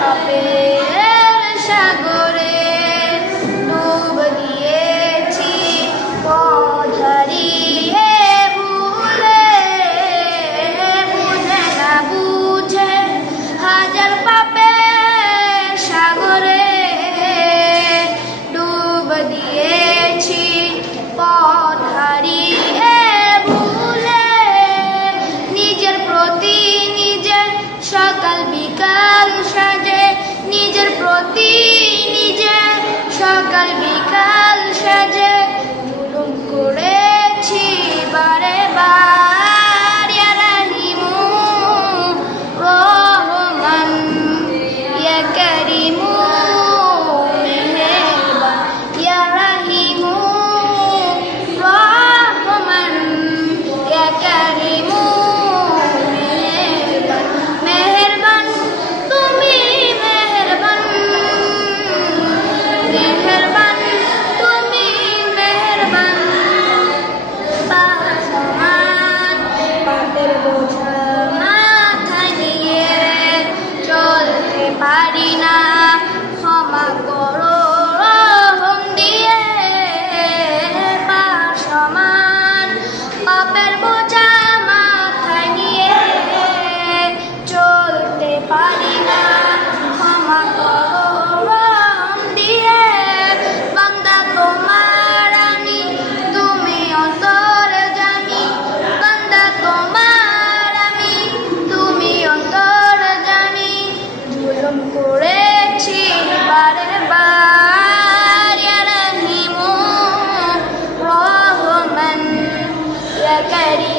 পাপের সাগরে ডুব দিয়েছি পথ হারিয়ে ভুলে, বুঝে না বুঝে হাজার পাপের সাগরে ডুব দিয়েছি পথ হারিয়ে ভুলে, নিজের প্রতি নিজের সকাল বিকাল সাজে, নিজের প্রতি নিজের সকাল বিকাল সাজে জুলুম করেছি বারে বার। ইয়া রাহিমু রহমান, ইয়া কারিমু মেহেরবান, ইয়া রাহিমু রহমান, ইয়া কারিমু মেহেরবান। মেহেরবান তুমি মেহেরবান, মেহেরবান তুমি মেহেরবান। পাহাড় পাপের বোঝা মাথায় নিয়ে চলতে পারি না, ক্ষমা করো রহম দিয়ে। পাহাড় সমান পাপের বোঝা মাথায় নিয়ে চলতে পারি না, ক্ষমা করো রহম দিয়ে। বান্দা তোমার আমি, তুমি অন্তর্যামী, বান্দা তোমার আমি, তুমি অন্তর্যামী। জুলুম করেছি বারে বার। ইয়া রাহিমু রহমান, ইয়া কারিম